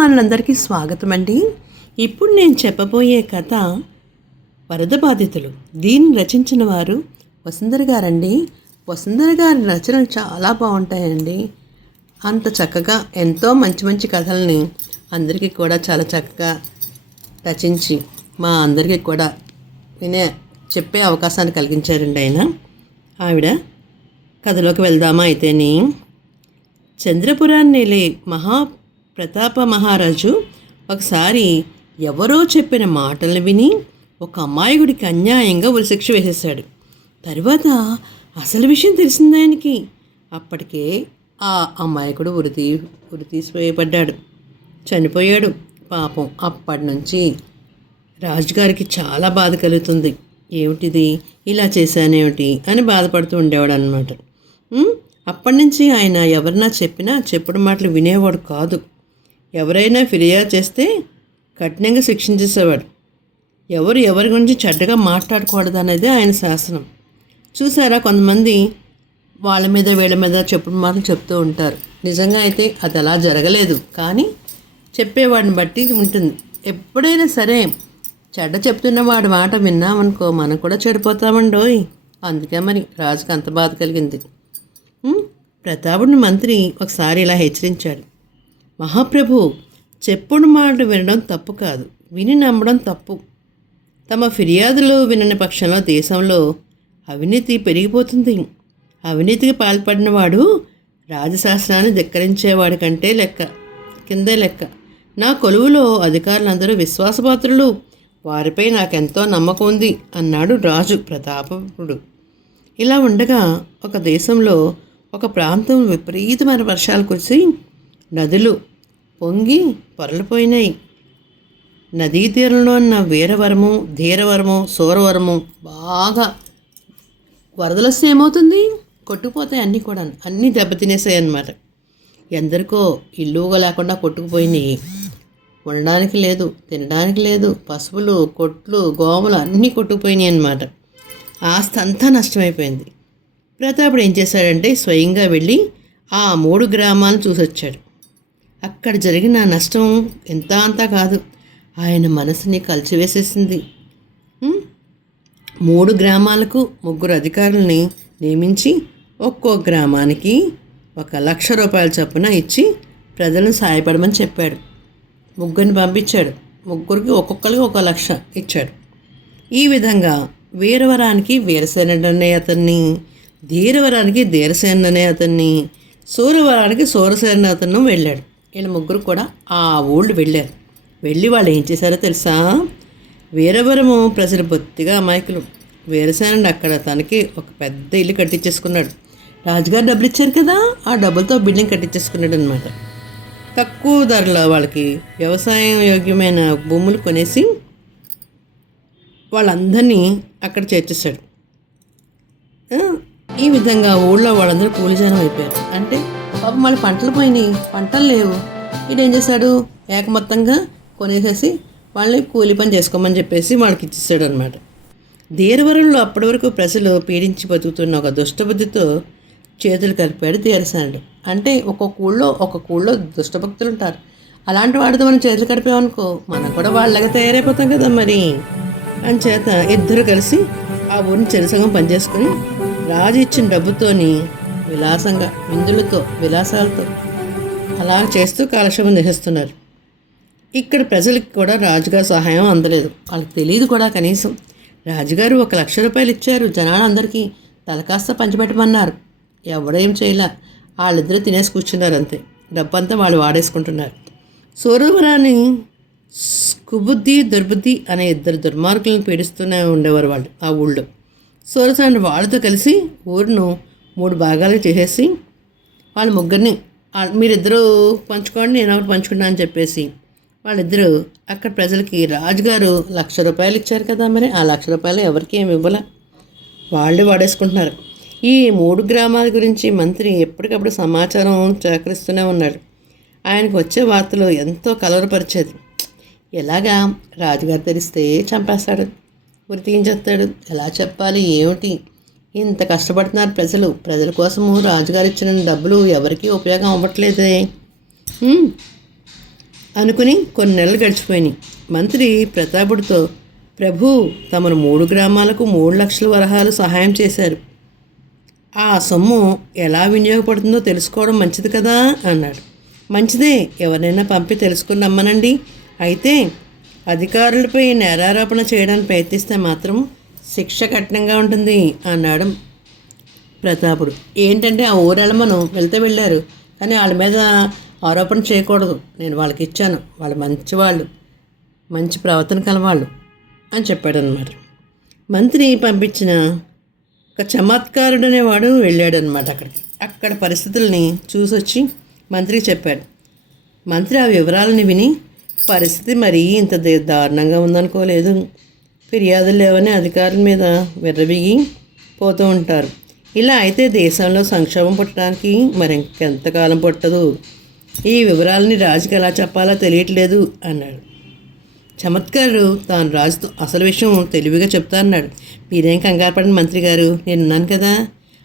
అభిమానులందరికీ స్వాగతం అండి. ఇప్పుడు నేను చెప్పబోయే కథ వరద బాధితులు. దీన్ని రచించిన వారు వసుంధర గారండి. వసుంధర గారి రచనలు చాలా బాగుంటాయండి. అంత చక్కగా ఎంతో మంచి మంచి కథల్ని అందరికీ కూడా చాలా చక్కగా రచించి మా అందరికీ కూడా చెప్పే అవకాశాన్ని కలిగించారండి ఆయన. ఆవిడ కథలోకి వెళ్దామా అయితేని. చంద్రపురాన్ని ప్రతాప మహారాజు ఒకసారి ఎవరో చెప్పిన మాటలు విని ఒక అమాయకుడికి అన్యాయంగా ఉరిశిక్ష వేసేశాడు. తర్వాత అసలు విషయం తెలిసింది ఆయనకి. అప్పటికే ఆ అమాయకుడు ఉరి తీసివేయబడ్డాడు, చనిపోయాడు. పాపం అప్పటి నుంచి రాజుగారికి చాలా బాధ కలుగుతుంది. ఏమిటిది, ఇలా చేశానేమిటి అని బాధపడుతూ ఉండేవాడు అనమాట. అప్పటి నుంచి ఆయన ఎవరన్నా చెప్పినా చెప్పడం మాటలు వినేవాడు కాదు. ఎవరైనా ఫిర్యాదు చేస్తే కఠినంగా శిక్షించేసేవాడు. ఎవరి గురించి చెడ్డగా మాట్లాడకూడదు అనేది ఆయన శాసనం. చూసారా, కొంతమంది వాళ్ళ మీద వీళ్ళ మీద చెప్పడం మాటలు చెప్తూ ఉంటారు. నిజంగా అయితే అది అలా జరగలేదు, కానీ చెప్పేవాడిని బట్టి ఉంటుంది. ఎప్పుడైనా సరే చెడ్డ చెప్తున్న వాడి మాట విన్నామనుకో మనం కూడా చెడిపోతామండోయ్. అందుకే మరి రాజుకి అంత బాధ కలిగింది. ప్రతాపుడిని మంత్రి ఒకసారి ఇలా హెచ్చరించాడు. మహాప్రభు, చెప్పుడు మాట వినడం తప్పు కాదు, విని నమ్మడం తప్పు. తమ ఫిర్యాదులు వినని పక్షంలో దేశంలో అవినీతి పెరిగిపోతుంది. అవినీతికి పాల్పడిన వాడు రాజశాస్త్రాన్ని ధిక్కరించేవాడి కంటే కిందే లెక్క. నా కొలువులో అధికారులందరూ విశ్వాసపాత్రులు, వారిపై నాకెంతో నమ్మకం ఉంది అన్నాడు రాజు ప్రతాపుడు. ఇలా ఉండగా ఒక దేశంలో ఒక ప్రాంతం విపరీతమైన వర్షాలు కురిసి నదులు పొంగి పొరలిపోయినాయి. నదీ తీరంలో ఉన్న వీరవరము, ధీరవరము, సూరవరము బాగా వరదలు వస్తే ఏమవుతుంది, కొట్టుకుపోతాయి. అన్నీ కూడా అన్నీ దెబ్బతినేసాయి అన్నమాట. ఎందరికో ఇల్లుగా లేకుండా కొట్టుకుపోయినాయి. ఉండడానికి లేదు, తినడానికి లేదు. పశువులు, కొట్లు, గోములు అన్నీ కొట్టుకుపోయినాయి అన్నమాట. ఆస్తి అంతా నష్టమైపోయింది. ప్రతాపుడు ఏం చేశాడంటే స్వయంగా వెళ్ళి ఆ 3 గ్రామాలను చూసొచ్చాడు. అక్కడ జరిగిన నష్టం ఎంత అంతా కాదు, ఆయన మనసుని కలిచివేసేసింది. 3 గ్రామాలకు 3 అధికారుల్ని నియమించి ఒక్కో గ్రామానికి 1,00,000 రూపాయల చొప్పున ఇచ్చి ప్రజలను సాయపడమని చెప్పాడు. 3 పంపించాడు. 3కి ఒక్కొక్కరికి 1,00,000 ఇచ్చాడు. ఈ విధంగా వీరవరానికి వీరసేనుడు అనే అతన్ని, ధీరవరానికి ధీరసేనుడు అనే అతన్ని, సూరవరానికి సూరసేనుడు అతను వెళ్ళాడు. వీళ్ళ 3 కూడా ఆ ఊళ్ళు వెళ్ళారు. వెళ్ళి వాళ్ళు ఏం చేశారో తెలుసా? వీరవరము ప్రజలు బొత్తిగా అమాయకులు. వీరసేనుడు అక్కడ తనకి ఒక పెద్ద ఇల్లు కట్టించేసుకున్నాడు. రాజుగారు డబ్బులు ఇచ్చారు కదా, ఆ డబ్బులతో బిల్డింగ్ కట్టించేసుకున్నాడు అనమాట. తక్కువ ధరలో వాళ్ళకి వ్యవసాయం యోగ్యమైన భూములు కొనేసి వాళ్ళందరినీ అక్కడ చేర్చేశాడు. ఈ విధంగా ఊళ్ళో వాళ్ళందరూ కూలిజనం అయిపోయారు. అంటే పాపం మళ్ళీ పంటలు పోయినాయి, పంటలు లేవు. ఈడేం చేశాడు, ఏకమొత్తంగా కొనేసేసి వాళ్ళని కూలి పని చేసుకోమని చెప్పేసి వాళ్ళకి ఇచ్చేసాడు అనమాట. ధీరవరంలో అప్పటి వరకు ప్రజలు పీడించి బతుకుతున్న ఒక దుష్టబుద్ధితో చేతులు కలిపాడు ధీరసేనుడు. అంటే ఒక్కొక్క ఊళ్ళో దుష్టభక్తులు ఉంటారు. అలాంటి వాడితో మనం చేతులు కలిపామనుకో మనం కూడా వాళ్ళగా తయారైపోతాం కదా మరి. అంచేత ఇద్దరు కలిసి ఆ ఊరిని చెరసంగం పనిచేసుకుని రాజు ఇచ్చిన డబ్బుతోని విలాసంగా విందులతో విలాసాలతో అలా చేస్తూ కాలక్షేపం చేసేస్తున్నారు. ఇక్కడ ప్రజలకి కూడా రాజుగారు సహాయం అందలేదు. వాళ్ళకి తెలియదు కూడా కనీసం. రాజుగారు 1,00,000 రూపాయలు ఇచ్చారు, జనాలందరికీ తలకాస్త పంచిపెట్టమన్నారు. ఎవడేం చేయలే, వాళ్ళిద్దరూ తినేసి కూర్చున్నారు అంతే. డబ్బంతా వాళ్ళు వాడేసుకుంటున్నారు. సూరవరాన్ని కుబుద్ధి దుర్బుద్ధి అనే 2 దుర్మార్గులను పీడిస్తూనే ఉండేవారు వాళ్ళు ఆ ఊళ్ళో. సూరసేనుడు వాళ్ళతో కలిసి ఊరును 3 భాగాలుగా చేసేసి వాళ్ళ 3 మీరిద్దరూ పంచుకోండి, నేను ఒకటి పంచుకున్నా అని చెప్పేసి వాళ్ళిద్దరూ అక్కడ ప్రజలకి రాజుగారు 1,00,000 రూపాయలు ఇచ్చారు కదా, మరి ఆ 1,00,000 రూపాయలు ఎవరికి ఏమి ఇవ్వాల, వాళ్ళే వాడేసుకుంటున్నారు. ఈ 3 గ్రామాల గురించి మంత్రి ఎప్పటికప్పుడు సమాచారం సేకరిస్తూనే ఉన్నాడు. ఆయనకు వచ్చే వార్తలు ఎంతో కలవరపరిచేది. ఎలాగా, రాజుగారు తెలిస్తే చంపేస్తాడు, ఉరి తీయించేస్తాడు. ఎలా చెప్పాలి, ఏమిటి, ఇంత కష్టపడుతున్నారు ప్రజల కోసము రాజుగారు ఇచ్చిన డబ్బులు ఎవరికీ ఉపయోగం అవ్వట్లేదే. అనుకుని కొన్ని నెలలు గడిచిపోయినాయి. మంత్రి ప్రతాపుడితో, ప్రభు తమను 3 గ్రామాలకు 3 లక్షల వరహాలు సహాయం చేశారు. ఆ సొమ్ము ఎలా వినియోగపడుతుందో తెలుసుకోవడం మంచిది కదా అన్నాడు. మంచిదే, ఎవరైనా పంపి తెలుసుకుని రమ్మనండి. అయితే అధికారులపై నేరారోపణ చేయడానికి ప్రయత్నిస్తే మాత్రం శిక్ష కఠినంగా ఉంటుంది అన్నాడు ప్రతాపుడు. ఏంటంటే ఆ ఊరెళ్ళమను వెళ్ళారు, కానీ వాళ్ళ మీద ఆరోపణ చేయకూడదు. నేను వాళ్ళకి ఇచ్చాను, వాళ్ళు మంచివాళ్ళు, మంచి ప్రవర్తన కలవాళ్ళు అని చెప్పాడనమాట. మంత్రి పంపించిన ఒక చమత్కారుడు అనేవాడు వెళ్ళాడనమాట అక్కడికి. అక్కడ పరిస్థితుల్ని చూసొచ్చి మంత్రికి చెప్పాడు. మంత్రి ఆ వివరాలని విని, పరిస్థితి మరీ ఇంత దారుణంగా ఉందనుకోలేదు. ఫిర్యాదులు లేవని అధికారుల మీద విర్రవీగి పోతూ ఉంటారు. ఇలా అయితే దేశంలో సంక్షోభం పుట్టడానికి మరి ఇంకెంతకాలం పుట్టదు. ఈ వివరాలని రాజుకి ఎలా చెప్పాలో తెలియట్లేదు అన్నాడు. చమత్కారుడు తాను రాజుతో అసలు విషయం తెలివిగా చెప్తా అన్నాడు. మీరేం కంగారు పడిన మంత్రి గారు, నేనున్నాను కదా,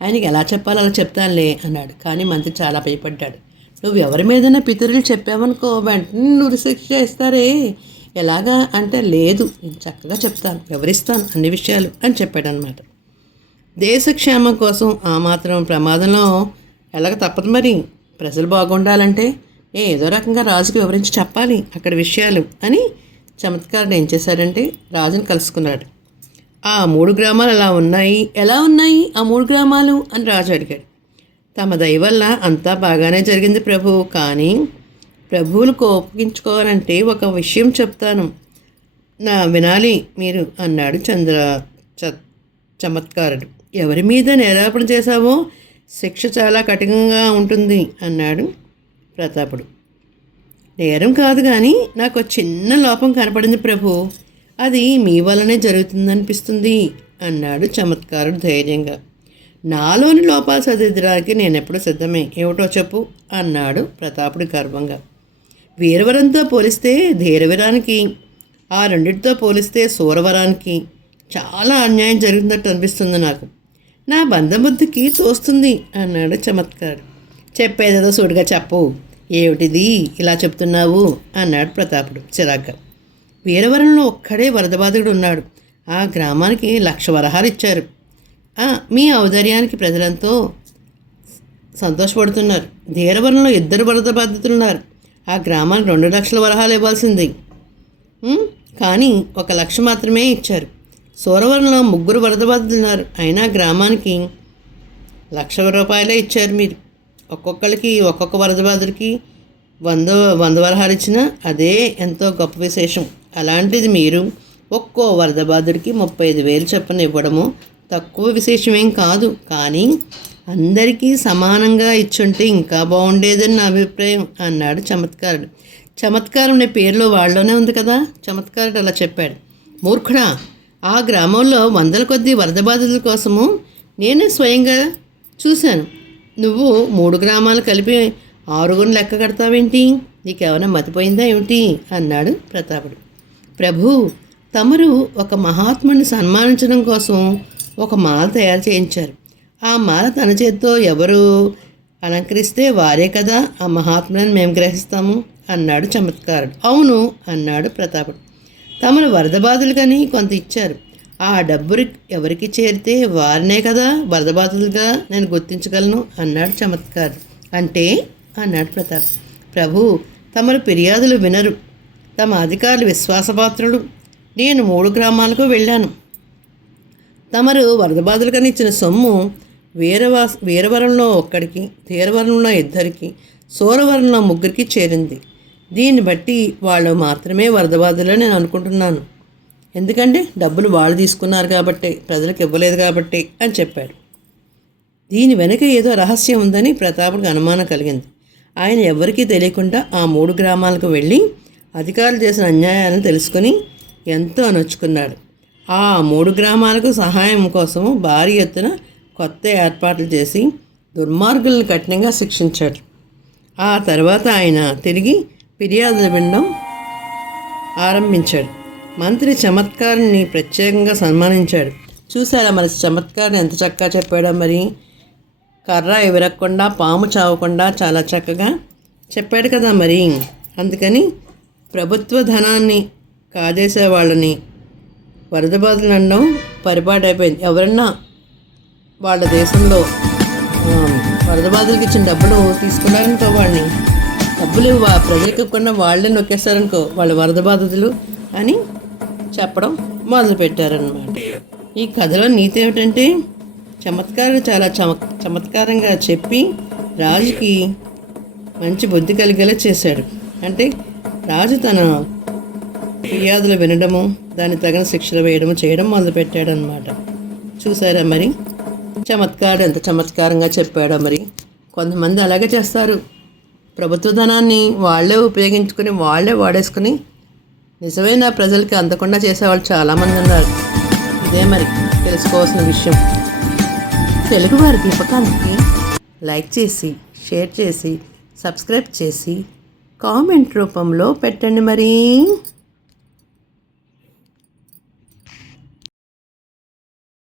ఆయనకి ఎలా చెప్పాలో అలా చెప్తానులే అన్నాడు. కానీ మంత్రి చాలా భయపడ్డాడు. నువ్వు ఎవరి మీదైనా పితరులు చెప్పావనుకో వెంటనే నువ్వు శిక్ష ఇస్తారే, ఎలాగా అంటే, లేదు నేను చక్కగా చెప్తాను, వివరిస్తాను అన్ని విషయాలు అని చెప్పాడనమాట. దేశక్షేమం కోసం ఆ మాత్రం ప్రమాదంలో ఎలాగ తప్పదు. మరి ప్రజలు బాగుండాలంటే నేను ఏదో రకంగా రాజుకి వివరించి చెప్పాలి అక్కడ విషయాలు అని చమత్కారుడు ఏం చేశాడంటే రాజుని కలుసుకున్నాడు. ఆ 3 గ్రామాలు ఎలా ఉన్నాయి ఆ 3 గ్రామాలు అని రాజు అడిగాడు. తమ దయ వల్ల అంతా బాగానే జరిగింది ప్రభు, కానీ ప్రభువులు కోపగించుకోవాలంటే ఒక విషయం చెప్తాను, వినాలి మీరు అన్నాడు చమత్కారుడు. ఎవరి మీద నేరాపణ చేశావో శిక్ష చాలా కఠినంగా ఉంటుంది అన్నాడు ప్రతాపుడు. నేరం కాదు, కానీ నాకు చిన్న లోపం కనపడింది ప్రభు, అది మీ వల్లనే జరుగుతుందనిపిస్తుంది అన్నాడు చమత్కారుడు ధైర్యంగా. నాలోని లోపాలు సరిదిద్దడానికి నేనెప్పుడు సిద్ధమే, ఏమిటో చెప్పు అన్నాడు ప్రతాపుడు గర్వంగా. వీరవరంతో పోలిస్తే ధీరవరానికి, ఆ రెండింటితో పోలిస్తే సూరవరానికి చాలా అన్యాయం జరుగుతున్నట్టు అనిపిస్తుంది నాకు. నా బంధబుద్ధికి తోస్తుంది అన్నాడు చమత్కారుడు. చెప్పేదేదో సూటిగా చెప్పు, ఏమిటిది ఇలా చెప్తున్నావు అన్నాడు ప్రతాపుడు చిరాగ్గా. వీరవరంలో ఒక్కడే వరదబాధకుడు ఉన్నాడు. ఆ గ్రామానికి 1,00,000 వరహాలు ఇచ్చారు. మీ ఔదార్యానికి ప్రజలంతో సంతోషపడుతున్నారు. ధీరవరంలో 2 వరద బాధితులున్నారు. ఆ గ్రామానికి 2 లక్షల వరహాలు ఇవ్వాల్సింది, కానీ 1,00,000 మాత్రమే ఇచ్చారు. సూరవరంలో 3 వరద బాధితులున్నారు. అయినా గ్రామానికి 1,00,000 రూపాయలే ఇచ్చారు. మీరు ఒక్కొక్కరికి ఒక్కొక్క వరద బాధితుడికి 100 వరహాలు ఇచ్చినా అదే ఎంతో గొప్ప విశేషం. అలాంటిది మీరు ఒక్కో వరద బాధితుడికి 35,000 చొప్పున ఇవ్వడము తక్కువ విశేషమేం కాదు, కానీ అందరికీ సమానంగా ఇచ్చుంటే ఇంకా బాగుండేదని నా అభిప్రాయం అన్నాడు చమత్కారుడు. చమత్కారం అనే పేరులో వాళ్ళలోనే ఉంది కదా. చమత్కారుడు అలా చెప్పాడు. మూర్ఖుడా, ఆ గ్రామంలో 100ల కొద్దీ వరద బాధితుల కోసము నేనే స్వయంగా చూశాను. నువ్వు 3 గ్రామాలు కలిపి 6 లెక్క కడతావేంటి? నీకేమైనా మతిపోయిందా ఏమిటి అన్నాడు ప్రతాపుడు. ప్రభు, తమరు ఒక మహాత్ముడిని సన్మానించడం కోసం ఒక మాల తయారు చేయించారు. ఆ మాల తన చేతితో ఎవరు అలంకరిస్తే వారే కదా ఆ మహాత్ములని మేము గ్రహిస్తాము అన్నాడు చమత్కారుడు. అవును అన్నాడు ప్రతాపుడు. తమను వరద బాధితులుగాని కొంత ఇచ్చారు. ఆ డబ్బు ఎవరికి చేరితే వారినే కదా వరద బాధితులుగా నేను గుర్తించగలను అన్నాడు చమత్కారుడు. అంటే అన్నాడు ప్రతాప్. ప్రభు, తమరు ఫిర్యాదులు వినరు, తమ అధికారులు విశ్వాసపాత్రులు. నేను 3 గ్రామాలకు వెళ్ళాను. తమరు వరద బాధితులుగాని ఇచ్చిన సొమ్ము వీరవరంలో 1కి, ధీరవరంలో 2కి, సూరవరంలో 3కి చేరింది. దీన్ని బట్టి వాళ్ళు మాత్రమే వరద బాధితులు నేను అనుకుంటున్నాను. ఎందుకంటే డబ్బులు వాళ్ళు తీసుకున్నారు కాబట్టి, ప్రజలకు ఇవ్వలేదు కాబట్టి అని చెప్పాడు. దీని వెనుక ఏదో రహస్యం ఉందని ప్రతాపుడికి అనుమానం కలిగింది. ఆయన ఎవరికీ తెలియకుండా ఆ 3 గ్రామాలకు వెళ్ళి అధికారులు చేసిన అన్యాయాలను తెలుసుకుని ఎంతో నొచ్చుకున్నాడు. ఆ 3 గ్రామాలకు సహాయం కోసము భారీ ఎత్తున కొత్త ఏర్పాట్లు చేసి దుర్మార్గులను కఠినంగా శిక్షించాడు. ఆ తర్వాత ఆయన తిరిగి ఫిర్యాదులు వినడం ఆరంభించాడు. మంత్రి చమత్కారుని ప్రత్యేకంగా సన్మానించాడు. చూసారా మరి చమత్కారుని ఎంత చక్కగా చెప్పాడో. మరి కర్ర ఎవిరకుండా పాము చావకుండా చాలా చక్కగా చెప్పాడు కదా. మరి అందుకని ప్రభుత్వ ధనాన్ని కాజేసే వాళ్ళని వరద బాధలు అనడం పరిపాటు అయిపోయింది. ఎవరన్నా వాళ్ళ దేశంలో వరద బాధలకు ఇచ్చిన డబ్బులు తీసుకున్నారనుకో, వాడిని డబ్బులు ప్రజలకు ఇవ్వకుండా వాళ్ళే నొక్కేస్తారనుకో, వాళ్ళు వరద బాధితులు అని చెప్పడం మొదలుపెట్టారనమాట. ఈ కథలో నీతి ఏమిటంటే, చమత్కారాలు చాలా చమత్కారంగా చెప్పి రాజుకి మంచి బుద్ధి కలిగేలా చేశాడు. అంటే రాజు తన ఫిర్యాదులు వినడము, దాన్ని తగిన శిక్షలు వేయడము చేయడం మొదలుపెట్టాడనమాట. చూసారా మరి చమత్కారం ఎంత చమత్కారంగా చెప్పాడో. మరి కొంతమంది అలాగే చేస్తారు. ప్రభుత్వ ధనాన్ని వాళ్ళే ఉపయోగించుకొని వాళ్ళే వాడేసుకుని నిజమైన ప్రజలకి అందకుండా చేసేవాళ్ళు చాలామంది ఉన్నారు. ఇదే మరి తెలుసుకోవాల్సిన విషయం. తెలుగువారి దీపకాంతికి లైక్ చేసి, షేర్ చేసి, సబ్స్క్రైబ్ చేసి, కామెంట్ రూపంలో పెట్టండి మరి.